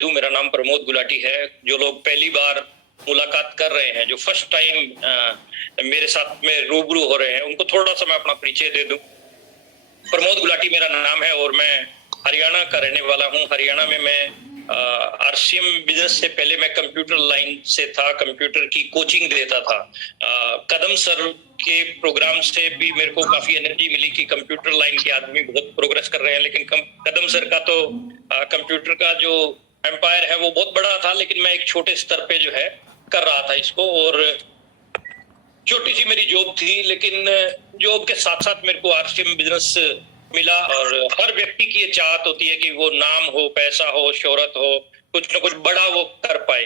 मेरा नाम प्रमोद गुलाटी है। जो लोग पहली बार मुलाकात कर रहे हैं, जो फर्स्ट टाइम मेरे साथ में रूबरू हो रहे हैं, उनको थोड़ा सा मैं अपना परिचय दे दूं। प्रमोद गुलाटी मेरा नाम है और मैं हरियाणा का रहने वाला हूं। हरियाणा में मैं आरसीएम बिजनेस से पहले मैं कंप्यूटर लाइन से था, कंप्यूटर की कोचिंग देता था। कदम सर के प्रोग्राम से भी मेरे को काफी एनर्जी मिली कि कंप्यूटर लाइन के आदमी बहुत प्रोग्रेस कर रहे हैं। लेकिन कदम सर का तो कंप्यूटर का जो एम्पायर है वो बहुत बड़ा था, लेकिन मैं एक छोटे स्तर पे जो है कर रहा था इसको। और छोटी सी मेरी जॉब थी, लेकिन जॉब के साथ साथ मेरे को आरसीएम बिजनेस मिला। और हर व्यक्ति की ये चाहत होती है कि वो नाम हो, पैसा हो, शोहरत हो, कुछ न कुछ बड़ा वो कर पाए।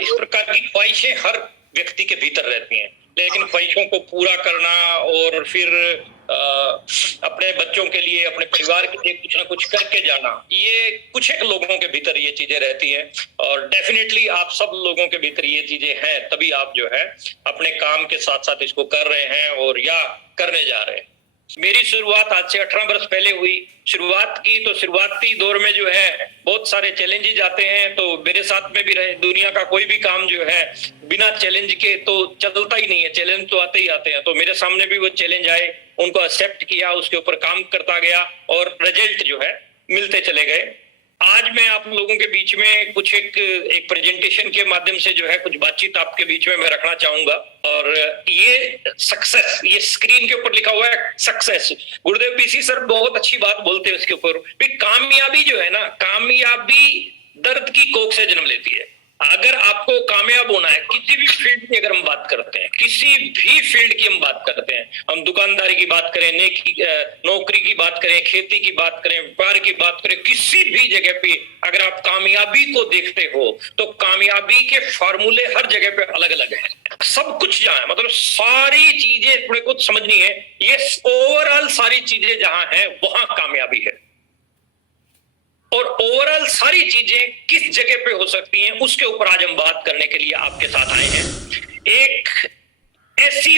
इस प्रकार की ख्वाहिशें हर व्यक्ति के भीतर रहती हैं, लेकिन ख्वाहिशों को पूरा करना और फिर अपने बच्चों के लिए, अपने परिवार के लिए कुछ ना कुछ करके जाना, ये कुछ एक लोगों के भीतर ये चीजें रहती हैं। और डेफिनेटली आप सब लोगों के भीतर ये चीजें हैं, तभी आप जो है अपने काम के साथ साथ इसको कर रहे हैं और या करने जा रहे हैं। मेरी शुरुआत आज से 18 वर्ष पहले हुई। शुरुआत की तो शुरुआती दौर में जो है बहुत सारे चैलेंजेस आते हैं, तो मेरे साथ में भी रहे। दुनिया का कोई भी काम जो है बिना चैलेंज के तो चलता ही नहीं है, चैलेंज तो आते ही आते हैं। तो मेरे सामने भी वो चैलेंज आए, उनको एक्सेप्ट किया, उसके ऊपर काम करता गया और रिजल्ट जो है मिलते चले गए। आज मैं आप लोगों के बीच में कुछ एक प्रेजेंटेशन के माध्यम से जो है कुछ बातचीत आपके बीच में मैं रखना चाहूंगा। और ये सक्सेस, ये स्क्रीन के ऊपर लिखा हुआ है सक्सेस। गुरुदेव पीसी सर बहुत अच्छी बात बोलते हैं इसके ऊपर भी। कामयाबी जो है ना, कामयाबी दर्द की कोख से जन्म लेती है। अगर आपको कामयाब होना है किसी भी फील्ड की, अगर हम बात करते हैं, किसी भी फील्ड की हम बात करते हैं, हम दुकानदारी की बात करें, नौकरी की बात करें, खेती की बात करें, व्यापार की बात करें, किसी भी जगह पे अगर आप कामयाबी को देखते हो तो कामयाबी के फॉर्मूले हर जगह पे अलग अलग हैं। सब कुछ जहां है, मतलब सारी चीजें थोड़े कुछ समझनी है, ये ओवरऑल सारी चीजें जहां है वहां कामयाबी है। और ओवरऑल सारी चीजें किस जगह पे हो सकती हैं, उसके ऊपर आज हम बात करने के लिए आपके साथ आए हैं। एक ऐसी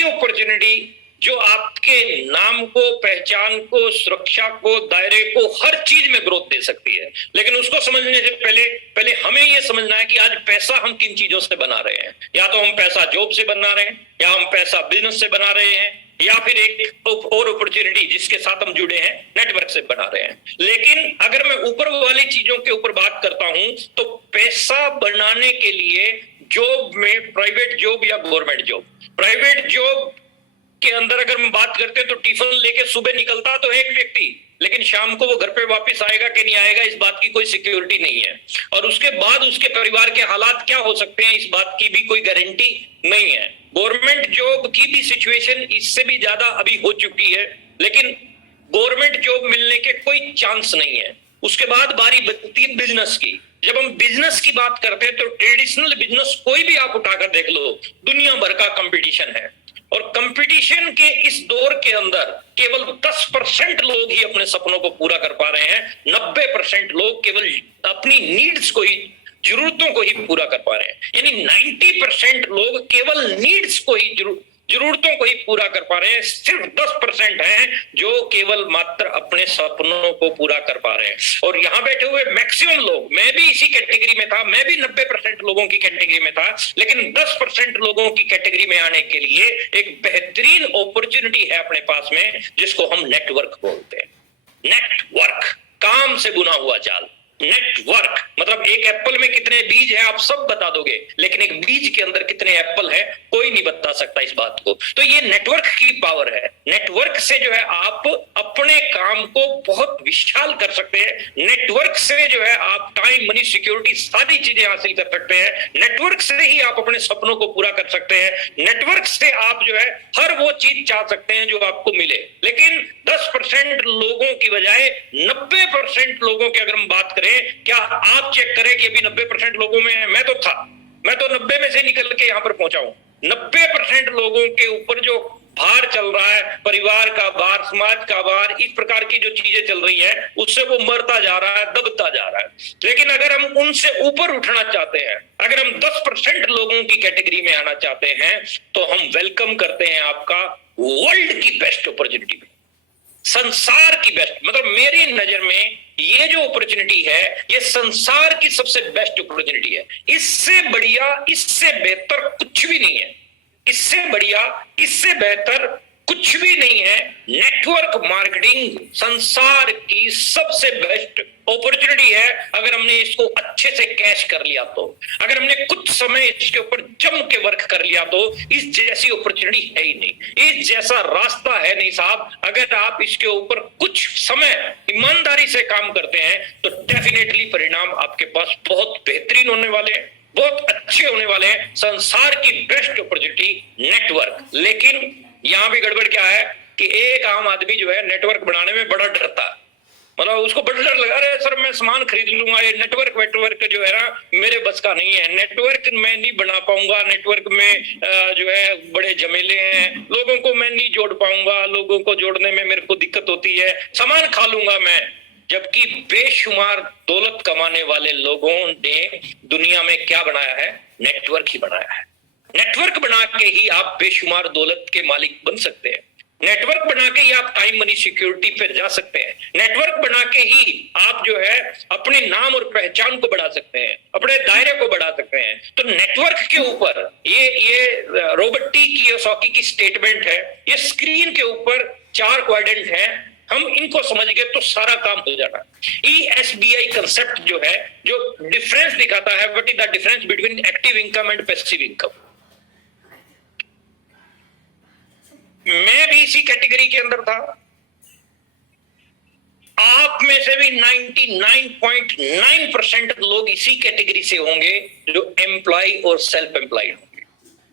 अपॉर्चुनिटी जो आपके नाम को, पहचान को, सुरक्षा को, दायरे को, हर चीज में ग्रोथ दे सकती है। लेकिन उसको समझने से पहले हमें यह समझना है कि आज पैसा हम किन चीजों से बना रहे हैं। या तो हम पैसा जॉब से बना रहे हैं, या हम पैसा बिजनेस से बना रहे हैं, या फिर एक और अपॉर्चुनिटी जिसके साथ हम जुड़े हैं नेटवर्क से बना रहे हैं। लेकिन अगर मैं ऊपर वाली चीजों के ऊपर बात करता हूं तो पैसा बनाने के लिए जॉब में, प्राइवेट जॉब या गवर्नमेंट जॉब, प्राइवेट जॉब के अंदर अगर हम बात करते हैं तो टिफिन लेके सुबह निकलता तो एक व्यक्ति, लेकिन शाम को वो घर पे वापस आएगा कि नहीं आएगा इस बात की कोई सिक्योरिटी नहीं है। और उसके बाद उसके परिवार के हालात क्या हो सकते हैं इस बात की भी कोई गारंटी नहीं है। गवर्नमेंट जॉब की भी सिचुएशन इससे भी ज्यादा अभी हो चुकी है, लेकिन गवर्नमेंट जॉब मिलने के कोई चांस नहीं है। उसके बाद बारी बनती है बिजनेस की। जब हम बिजनेस की बात करते हैं तो ट्रेडिशनल बिजनेस कोई भी आप उठाकर देख लो, दुनिया भर का कंपटीशन है। और कंपटीशन के इस दौर के अंदर केवल 10% लोग ही अपने सपनों को पूरा कर पा रहे हैं। 90% लोग केवल अपनी नीड्स को ही, जरूरतों को ही पूरा कर पा रहे हैं। यानी 90% लोग केवल नीड्स को ही, जरूरतों को ही पूरा कर पा रहे हैं। सिर्फ 10% हैं जो केवल मात्र अपने सपनों को पूरा कर पा रहे हैं। और यहां बैठे हुए मैक्सिमम लोग, मैं भी इसी कैटेगरी में था, मैं भी 90% लोगों की कैटेगरी में था, लेकिन 10% लोगों की कैटेगरी में आने के लिए एक बेहतरीन अपॉर्चुनिटी है अपने पास में, जिसको हम नेटवर्क बोलते हैं। नेटवर्क, काम से बुना हुआ जाल। नेटवर्क मतलब एक एप्पल में कितने बीज हैं आप सब बता दोगे, लेकिन एक बीज के अंदर कितने एप्पल हैं कोई नहीं बता सकता इस बात को। तो ये नेटवर्क की पावर है। नेटवर्क से जो है आप अपने काम को बहुत विशाल कर सकते हैं। नेटवर्क से जो है आप टाइम, मनी, सिक्योरिटी सारी चीजें हासिल कर सकते हैं। नेटवर्क से ही आप अपने सपनों को पूरा कर सकते हैं। नेटवर्क से आप जो है हर वो चीज चाह सकते हैं जो आपको मिले। लेकिन 10% लोगों की बजाय 90% लोगों की अगर हम बात करें, क्या आप चेक करें कि अभी 90% लोगों में, मैं तो 90 में से निकल के यहां पर पहुंचा हूं। 90% लोगों के ऊपर जो भार चल रहा है, परिवार का भार, समाज का भार, इस प्रकार की जो चीजें चल रही हैं, उससे वो मरता जा रहा है, दबता जा रहा है। लेकिन अगर हम उनसे ऊपर उठना चाहते हैं, अगर हम 10% लोगों की कैटेगरी में आना चाहते हैं, तो हम वेलकम करते हैं आपका वर्ल्ड की बेस्ट अपॉर्चुनिटी में, संसार की बेस्ट। मतलब मेरी नजर में ये जो अपॉर्चुनिटी है ये संसार की सबसे बेस्ट अपॉर्चुनिटी है। इससे बढ़िया, इससे बेहतर कुछ भी नहीं है। इससे बढ़िया, इससे बेहतर कुछ भी नहीं है। नेटवर्क मार्केटिंग संसार की सबसे बेस्ट अपॉर्चुनिटी है। अगर हमने इसको अच्छे से कैच कर लिया तो, अगर हमने कुछ समय इसके ऊपर जम के वर्क कर लिया तो इस जैसी अपॉर्चुनिटी है ही नहीं, इस जैसा रास्ता है नहीं साहब। अगर आप इसके ऊपर कुछ समय ईमानदारी से काम करते हैं तो डेफिनेटली परिणाम आपके पास बहुत बेहतरीन होने वाले हैं, बहुत अच्छे होने वाले हैं। संसार की बेस्ट अपॉर्चुनिटी नेटवर्क। लेकिन यहां भी गड़बड़ क्या है कि एक आम आदमी जो है नेटवर्क बनाने में बड़ा डरता है। मतलब उसको बड़ा डर लगा, अरे सर मैं सामान खरीद लूंगा, ये नेटवर्क जो है ना मेरे बस का नहीं है, नेटवर्क मैं नहीं बना पाऊंगा, नेटवर्क में जो है बड़े झमेले हैं, लोगों को मैं नहीं जोड़ पाऊंगा, लोगों को जोड़ने में मेरे को दिक्कत होती है, सामान खा लूंगा मैं। जबकि बेशुमार दौलत कमाने वाले लोगों ने दुनिया में क्या बनाया है? नेटवर्क ही बनाया है। नेटवर्क बना के ही आप बेशुमार दौलत के मालिक बन सकते हैं। नेटवर्क बना के ही आप टाइम मनी सिक्योरिटी पे जा सकते हैं। नेटवर्क बना के ही आप जो है अपने नाम और पहचान को बढ़ा सकते हैं, अपने दायरे को बढ़ा सकते हैं। तो नेटवर्क के ऊपर ये रॉबर्ट टी कियोसाकी की स्टेटमेंट है, ये स्क्रीन के ऊपर 4 क्वाड्रेंट है, हम इनको समझ गए तो सारा काम हो जाना। ESBI कंसेप्ट जो है, जो डिफरेंस दिखाता है, what is the difference between active income and passive income. मैं भी इसी कैटेगरी के अंदर था। आप में से भी 99.9% लोग इसी कैटेगरी से होंगे जो एम्प्लॉय और सेल्फ एम्प्लॉयड होंगे।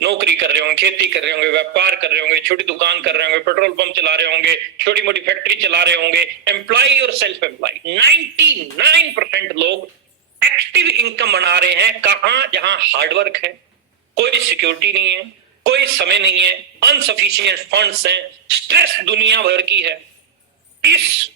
नौकरी कर रहे होंगे, खेती कर रहे होंगे, व्यापार कर रहे होंगे, छोटी दुकान कर रहे होंगे, पेट्रोल पंप चला रहे होंगे, छोटी मोटी फैक्ट्री चला रहे होंगे। एम्प्लॉय और सेल्फ एम्प्लॉय 99% लोग एक्टिव इनकम बना रहे हैं। कहां? जहां हार्डवर्क है, कोई सिक्योरिटी नहीं है, कोई समय नहीं है, अनसफिशिएंट फंड्स हैं, स्ट्रेस दुनिया भर की है। इस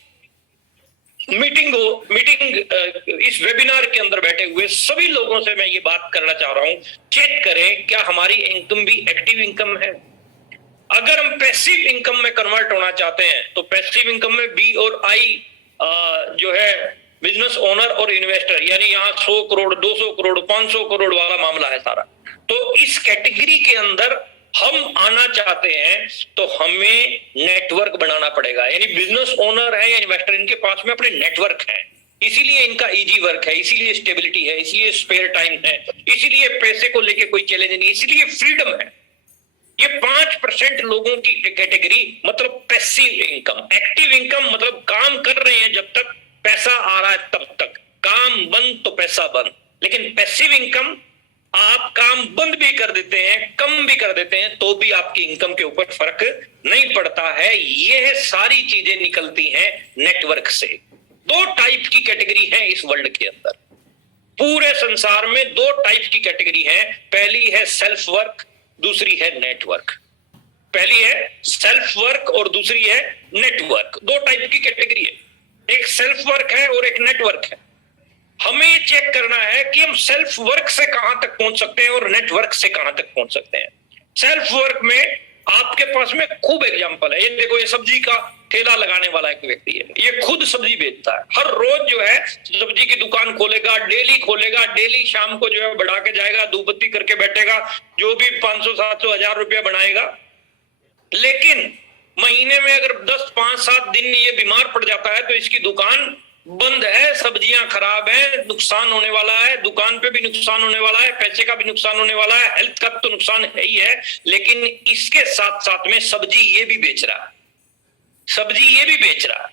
इस वेबिनार के अंदर बैठे हुए सभी लोगों से मैं ये बात करना चाह रहा हूं, चेक करें क्या हमारी इनकम भी एक्टिव इनकम है। अगर हम पैसिव इनकम में कन्वर्ट होना चाहते हैं तो पैसिव इनकम में बी और आई जो है बिजनेस ओनर और इन्वेस्टर, यानी यहाँ 100 करोड़ 200 करोड़ 500 करोड़ वाला मामला है सारा। तो इस कैटेगरी के अंदर हम आना चाहते हैं तो हमें नेटवर्क बनाना पड़ेगा। यानी बिजनेस ओनर है या इन्वेस्टर, इनके पास में अपने नेटवर्क है, इसीलिए इनका इजी वर्क है, इसीलिए स्टेबिलिटी है, इसीलिए स्पेयर टाइम है, इसीलिए पैसे को लेके कोई चैलेंज नहीं, इसीलिए फ्रीडम है। ये 5% लोगों की कैटेगरी मतलब पैसिव इनकम। एक्टिव इनकम मतलब काम कर रहे हैं जब तक पैसा आ रहा है तब तक, काम बंद तो पैसा बंद। लेकिन पैसिव इनकम आप काम बंद भी कर देते हैं, कम भी कर देते हैं, तो भी आपकी इनकम के ऊपर फर्क नहीं पड़ता है। यह सारी चीजें निकलती हैं नेटवर्क से। 2 टाइप की कैटेगरी है इस वर्ल्ड के अंदर। पूरे संसार में 2 टाइप की कैटेगरी है। पहली है सेल्फ वर्क, दूसरी है नेटवर्क। पहली है सेल्फ वर्क और दूसरी है नेटवर्क। 2 टाइप की कैटेगरी है, एक सेल्फ वर्क है और एक नेटवर्क है। हमें ये चेक करना है कि हम सेल्फ वर्क से कहां तक पहुंच सकते हैं और नेटवर्क से कहां तक पहुंच सकते हैं। सेल्फ वर्क में आपके पास में खूब एग्जांपल है। ये देखो, ये सब्जी का ठेला लगाने वाला एक व्यक्ति है, ये खुद सब्जी बेचता है। हर रोज जो है सब्जी की दुकान खोलेगा, डेली खोलेगा, डेली शाम को जो है बढ़ा के जाएगा, धूपबत्ती करके बैठेगा, जो भी 500 700 1000 रुपया बनाएगा। लेकिन महीने में अगर 10 5 7 दिन ये बीमार पड़ जाता है तो इसकी दुकान बंद है, सब्जियां खराब है, नुकसान होने वाला है, दुकान पे भी नुकसान होने वाला है, पैसे का भी नुकसान होने वाला है, हेल्थ का तो नुकसान है ही है। लेकिन इसके साथ साथ में सब्जी ये भी बेच रहा है, सब्जी ये भी बेच रहा है।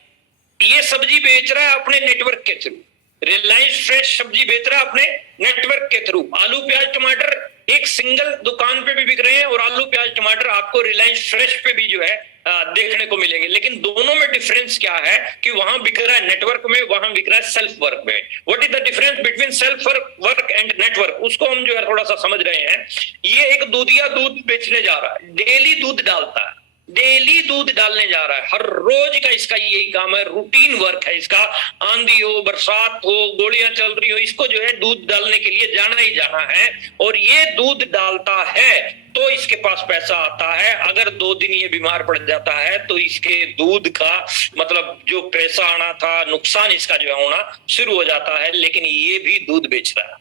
ये सब्जी बेच रहा है अपने नेटवर्क के थ्रू। रिलायंस फ्रेश सब्जी बेच रहा है अपने नेटवर्क के थ्रू। आलू प्याज टमाटर एक सिंगल दुकान पे भी बिक रहे हैं और आलू प्याज टमाटर आपको रिलायंस फ्रेश पे भी जो है देखने को मिलेंगे। लेकिन दोनों में डिफरेंस क्या है कि वहां बिक रहा है नेटवर्क में, वहां बिक रहा है सेल्फ वर्क में। What is the difference between self work and network, उसको हम जो है थोड़ा सा समझ रहे हैं। ये एक दूधिया दूध बेचने जा रहा है, डेली दूध डालता है, डेली दूध डालने जा रहा है, हर रोज का इसका यही काम है, रूटीन वर्क है इसका। आंधी हो, बरसात हो, गोलियां चल रही हो, इसको जो है दूध डालने के लिए जाना ही जाना है। और ये दूध डालता है तो इसके पास पैसा आता है। अगर 2 दिन ये बीमार पड़ जाता है तो इसके दूध का मतलब जो पैसा आना था, नुकसान इसका जो है होना शुरू हो जाता है। लेकिन ये भी दूध बेच रहा है,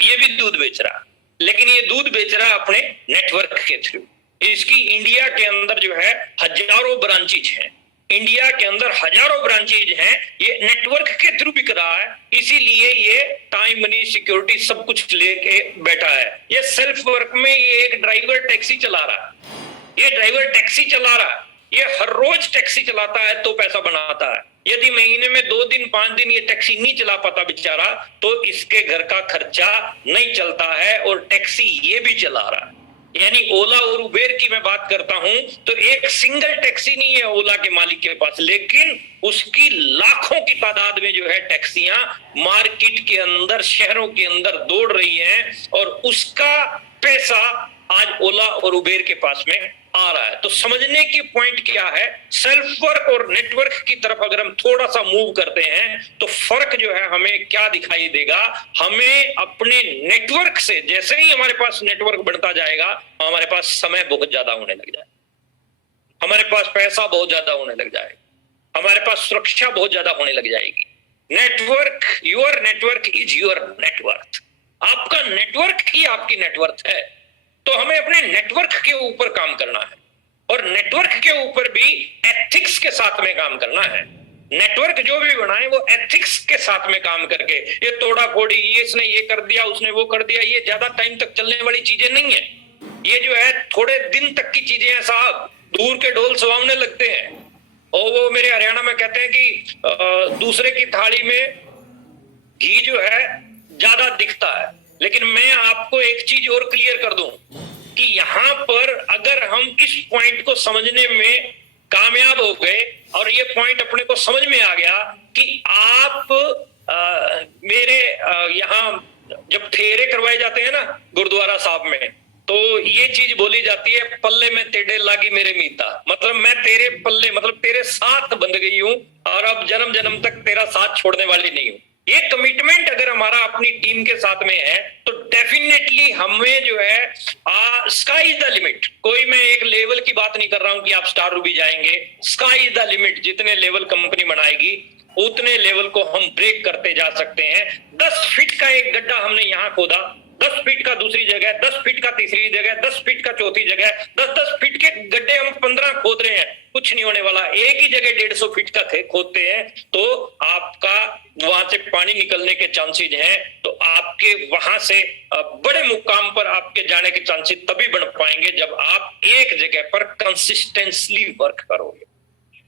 ये भी दूध बेच रहा है, लेकिन ये दूध बेच रहा है अपने नेटवर्क के थ्रू। इसकी इंडिया के अंदर जो है हजारों ब्रांचेज हैं, इंडिया के अंदर हजारों ब्रांचेज हैं, ये नेटवर्क के थ्रू बिक रहा है। इसीलिए ये टाइम, मनी, सिक्योरिटी सब कुछ लेके बैठा है। ये सेल्फ वर्क में ये एक ड्राइवर टैक्सी चला रहा है, ये ड्राइवर टैक्सी चला रहा है, ये हर रोज टैक्सी चलाता है तो पैसा बनाता है। यदि महीने में 2 दिन 5 दिन ये टैक्सी नहीं चला पाता बेचारा तो इसके घर का खर्चा नहीं चलता है, और टैक्सी ये भी चला रहा है। यानी ओला और उबेर की मैं बात करता हूं तो एक सिंगल टैक्सी नहीं है ओला के मालिक के पास, लेकिन उसकी लाखों की तादाद में जो है टैक्सियां मार्केट के अंदर, शहरों के अंदर दौड़ रही हैं, और उसका पैसा आज ओला और उबेर के पास में आ रहा है। तो समझने की पॉइंट क्या है, सेल्फ वर्क और नेटवर्क की तरफ अगर हम थोड़ा सा मूव करते हैं तो फर्क जो है हमें क्या दिखाई देगा। हमें अपने नेटवर्क से, जैसे ही हमारे पास नेटवर्क बढ़ता जाएगा, हमारे पास समय बहुत ज्यादा होने लग जाएगा, हमारे पास पैसा बहुत ज्यादा होने लग जाएगा, हमारे पास सुरक्षा बहुत ज्यादा होने लग जाएगी। Network, your network is your net worth. आपका नेटवर्क ही आपकी नेटवर्थ है। तो हमें अपने नेटवर्क के ऊपर काम करना है, और नेटवर्क के ऊपर भी एथिक्स के साथ में काम करना है। नेटवर्क जो भी बनाए वो एथिक्स के साथ में काम करके, ये तोड़ा फोड़ी, ये इसने ये कर दिया, उसने वो कर दिया, ये ज्यादा टाइम तक चलने वाली चीजें नहीं है। ये जो है थोड़े दिन तक की चीजें हैं साहब, दूर के ढोल सुहावने लगते हैं। और वो मेरे हरियाणा में कहते हैं कि दूसरे की थाली में घी जो है ज्यादा दिखता है। लेकिन मैं आपको एक चीज और क्लियर कर दूं कि यहां पर अगर हम इस पॉइंट को समझने में कामयाब हो गए, और ये पॉइंट अपने को समझ में आ गया कि आप मेरे यहाँ जब फेरे करवाए जाते हैं ना गुरुद्वारा साहब में, तो ये चीज बोली जाती है, पल्ले में तेरे लागी मेरे मीता। मतलब मैं तेरे पल्ले, मतलब तेरे साथ बंध गई हूं, और अब जन्म जन्म तक तेरा साथ छोड़ने वाली नहीं हूं। ये कमिटमेंट अगर हमारा अपनी टीम के साथ में है तो डेफिनेटली हमें जो है स्काई इज द लिमिट। कोई मैं एक लेवल की बात नहीं कर रहा हूं कि आप स्टार रूबी जाएंगे, स्काई इज द लिमिट। जितने लेवल कंपनी बनाएगी उतने लेवल को हम ब्रेक करते जा सकते हैं। 10 फीट का एक गड्ढा हमने यहां खोदा, 10 फीट का दूसरी जगह, 10 फीट का तीसरी जगह, 10 फीट का चौथी जगह, 10-10 फीट के गड्ढे हम 15 खोद रहे हैं, कुछ नहीं होने वाला। एक ही जगह 150 फीट का खोदते हैं तो आपका वहां से पानी निकलने के चांसेस हैं, तो आपके वहां से बड़े मुकाम पर आपके जाने के चांसेस तभी बन पाएंगे जब आप एक जगह पर कंसिस्टेंटली वर्क करोगे।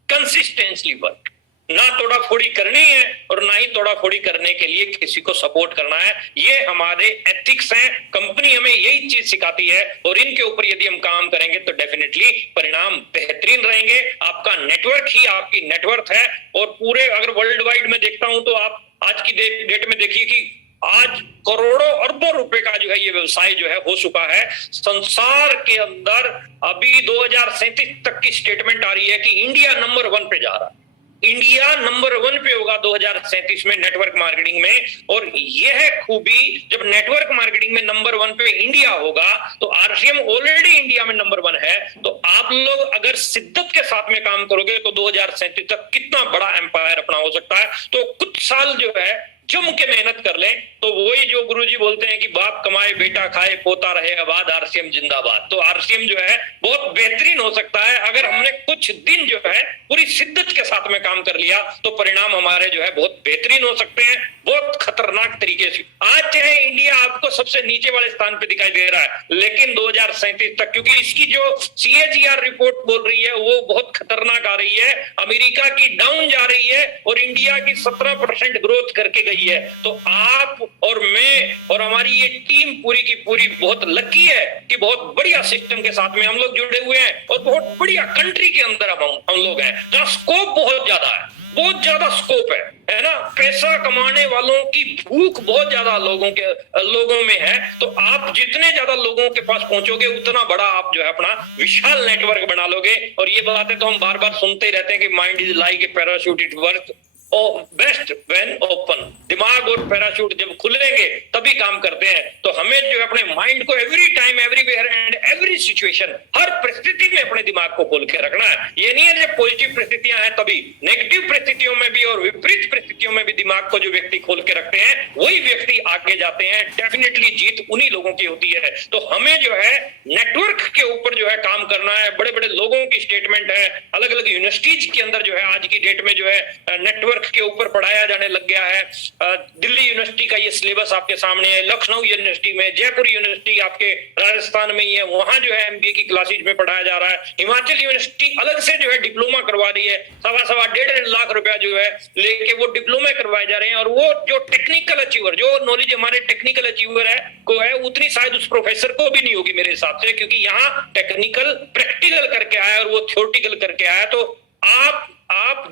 कंसिस्टेंटली वर्क, ना तोड़ा फोड़ी करनी है और ना ही तोड़ा फोड़ी करने के लिए किसी को सपोर्ट करना है। ये हमारे एथिक्स हैं, कंपनी हमें यही चीज सिखाती है, और इनके ऊपर यदि हम काम करेंगे तो डेफिनेटली परिणाम बेहतरीन रहेंगे। आपका नेटवर्क ही आपकी नेटवर्थ है, और पूरे अगर वर्ल्ड वाइड में देखता हूं तो आप आज की डेट में देखिए कि आज करोड़ों अरबों रुपए का जो है ये व्यवसाय जो है हो चुका है संसार के अंदर। अभी 2037 तक की स्टेटमेंट आ रही है कि इंडिया नंबर 1 पे जा रहा है, इंडिया नंबर 1 पे होगा 2037 में नेटवर्क मार्केटिंग में। और यह खूबी, जब नेटवर्क मार्केटिंग में नंबर 1 पे इंडिया होगा तो आरसीएम ऑलरेडी इंडिया में नंबर 1 है। तो आप लोग अगर शिद्दत के साथ में काम करोगे तो 2037 तक कितना बड़ा एम्पायर अपना हो सकता है। तो कुछ साल जो है जम के मेहनत कर लें तो वही जो गुरुजी बोलते हैं कि बाप कमाए बेटा खाए पोता रहे आबाद, आरसीएम जिंदाबाद। तो आरसीएम जो है बहुत बेहतरीन हो सकता है अगर हमने कुछ दिन जो है पूरी शिद्दत के साथ में काम कर लिया, तो परिणाम हमारे जो है बहुत बेहतरीन हो सकते हैं, बहुत खतरनाक तरीके से। आज चाहे इंडिया आपको सबसे नीचे वाले स्थान पे दिखाई दे रहा है, लेकिन 2037 तक, क्योंकि इसकी जो CAGR रिपोर्ट बोल रही है वो बहुत खतरनाक आ रही है, अमेरिका की डाउन जा रही है और इंडिया की 17% ग्रोथ करके गई है। तो आप और मैं और हमारी ये टीम पूरी की पूरी बहुत लकी है कि बहुत बढ़िया सिस्टम के साथ में हम लोग जुड़े हुए हैं, और बहुत बढ़िया कंट्री के अंदर हम लोग हैं जहां स्कोप बहुत ज्यादा है, बहुत ज्यादा स्कोप है ना। पैसा कमाने वालों की भूख बहुत ज्यादा लोगों में है। तो आप जितने ज्यादा लोगों के पास पहुंचोगे उतना बड़ा आप जो है अपना विशाल नेटवर्क बना लोगे। और ये बातें तो हम बार बार सुनते ही रहते हैं कि mind is like a parachute, it work best when open. दिमाग और पैराशूट जब खुलेंगे तभी काम करते हैं। तो हमें जो है अपने माइंड को every time, everywhere and every situation, हर परिस्थिति में अपने दिमाग को खोल के रखना है। ये नहीं है जब पॉजिटिव परिस्थितियां हैं तभी, नेगेटिव परिस्थितियों में भी और विपरीत परिस्थितियों में भी दिमाग को जो व्यक्ति खोल के रखते हैं वही व्यक्ति आगे जाते हैं। डेफिनेटली जीत उन्हीं लोगों की होती है। तो हमें जो है नेटवर्क के ऊपर जो है काम करना है। बड़े बड़े लोगों की स्टेटमेंट है, अलग अलग यूनिवर्सिटीज के अंदर जो है आज की डेट में जो है नेटवर्क के ऊपर पढ़ाया जाने लग गया है। दिल्ली यूनिवर्सिटी का ये सिलेबस आपके सामने है, लखनऊ यूनिवर्सिटी में, जयपुर यूनिवर्सिटी आपके राजस्थान में ही है, वहां जो है एमबीए की क्लासेज में पढ़ाया जा रहा है। हिमाचल यूनिवर्सिटी अलग से जो है डिप्लोमा करवा रही है, 1.25 लाख रुपया जो है लेके वो डिप्लोमा करवाए जा रहे हैं। और वो जो टेक्निकल अचीवर, जो नॉलेज हमारे टेक्निकल अचीवर है को है, उतनी शायद उस प्रोफेसर को भी नहीं होगी मेरे हिसाब से, क्योंकि यहाँ टेक्निकल प्रैक्टिकल करके आया और वो थ्योरेटिकल करके आया। तो आप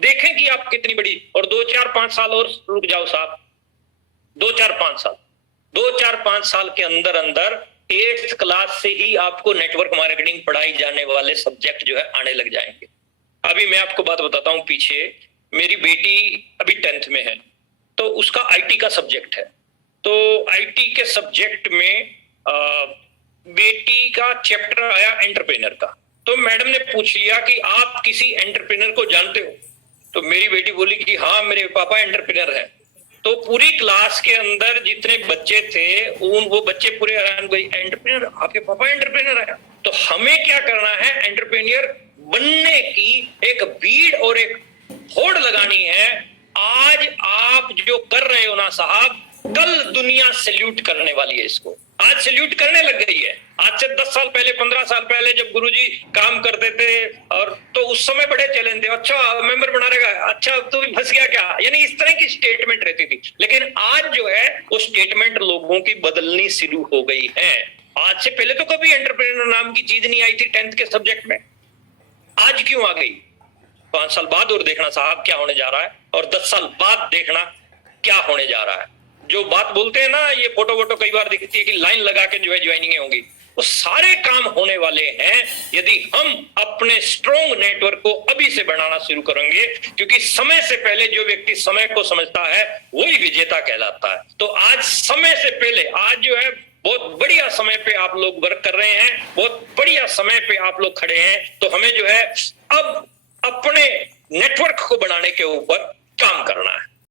देखें कि आप कितनी बड़ी। और 2-4-5 साल और रुक जाओ साहब, 2-4-5 साल के अंदर 8th क्लास से ही आपको नेटवर्क मार्केटिंग पढ़ाई जाने वाले सब्जेक्ट जो है आने लग जाएंगे। अभी मैं आपको बात बताता हूं, पीछे मेरी बेटी अभी 10th में है, तो उसका आईटी का सब्जेक्ट है। तो आईटी के सब्जेक्ट में बेटी का चैप्टर आया एंटरप्रेन्योर का। तो मैडम ने पूछ लिया कि आप किसी एंटरप्रेन्योर को जानते हो? तो मेरी बेटी बोली कि हाँ, मेरे पापा एंटरप्रेन्योर हैं। तो पूरी क्लास के अंदर जितने बच्चे थे वो बच्चे पूरे हैरान, भाई एंटरप्रेन्योर, आपके पापा एंटरप्रेन्योर है? तो हमें क्या करना है, एंटरप्रेन्योर बनने की एक भीड़ और एक होड़ लगानी है। आज आप जो कर रहे हो ना साहब, कल दुनिया सैल्यूट करने वाली है इसको। आज सैल्यूट करने लग गई है। आज से 10 साल पहले, 15 साल पहले जब गुरुजी काम करते थे और तो उस समय बड़े चैलेंज थे, अच्छा मेंबर बना रहेगा, अच्छा तू भी फंस गया क्या, यानी इस तरह की स्टेटमेंट रहती थी। लेकिन आज जो है वो स्टेटमेंट लोगों की बदलनी शुरू हो गई है। आज से पहले तो कभी एंटरप्रेन्योर नाम की चीज नहीं आई थी 10th के सब्जेक्ट में, आज क्यों आ गई? 5 साल बाद और देखना साहब क्या होने जा रहा है, और 10 साल बाद देखना क्या होने जा रहा है। जो बात बोलते हैं ना, ये फोटो कई बार दिखती है कि लाइन लगा के जो है ज्वाइनिंग होंगी, वो सारे काम होने वाले हैं यदि हम अपने स्ट्रॉन्ग नेटवर्क को अभी से बनाना शुरू करेंगे। क्योंकि समय से पहले जो व्यक्ति समय को समझता है वही विजेता कहलाता है। तो आज समय से पहले, आज जो है बहुत बढ़िया समय पे आप लोग वर्क कर रहे हैं, बहुत बढ़िया समय पे आप लोग खड़े हैं। तो हमें जो है अब अपने नेटवर्क को बनाने के ऊपर काम करना है।